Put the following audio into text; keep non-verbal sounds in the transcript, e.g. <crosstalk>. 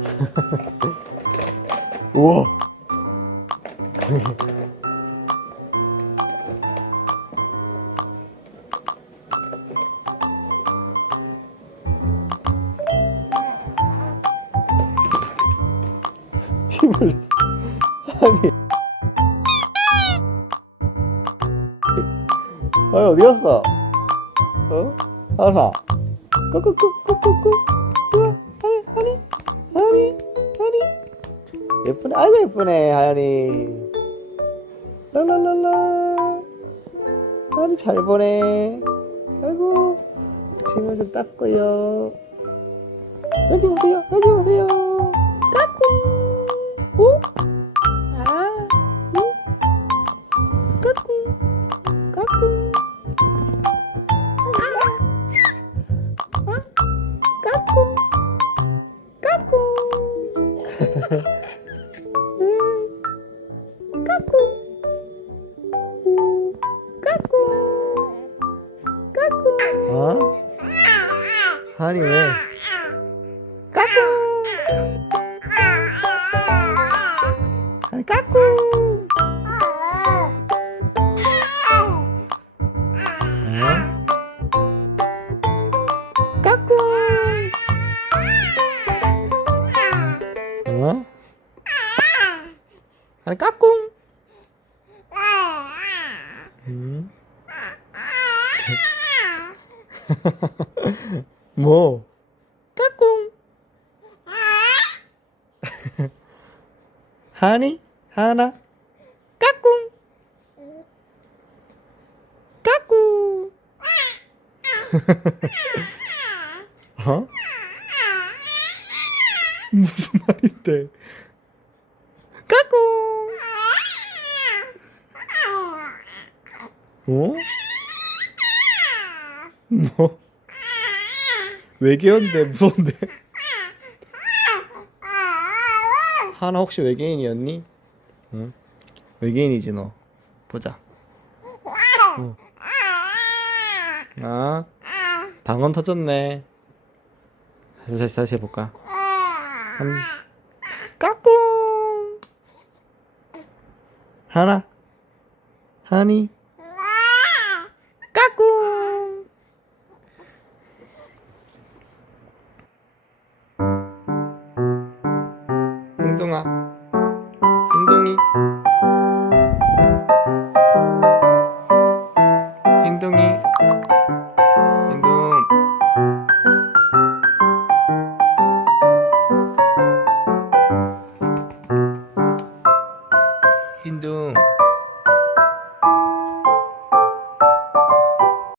<laughs> 우와. <laughs> 침을 아니 아니 어디 갔어? 어? 하나 꾸꾸꾸꾸꾸꾸 우와 하니 하니 하니 하니 예쁘네. 아이고 예쁘네 하연이. 랄랄랄라. 하연이 잘 보네 아이고 침을 좀 닦고요 여기 보세요. 여기 보세요 어? 하니 왜? 까꿍. 하니 까꿍. 어? 까꿍 하니 까꿍 음. <laughs> 뭐? 까꿍 <laughs> 하니 하나 까꿍 까꿍 <laughs> 어? 무슨 말인데? 까꿍 어? 뭐? 외계어인데 무서운데? 하나 혹시 외계인이었니? 응? 외계인이지 너. 보자. 어. 아, 방언 터졌네. 다시 다시 다시 해볼까? 한, 까꿍. 하나, 하니, 운동아. 행동이. 행동이. 행동. 행동.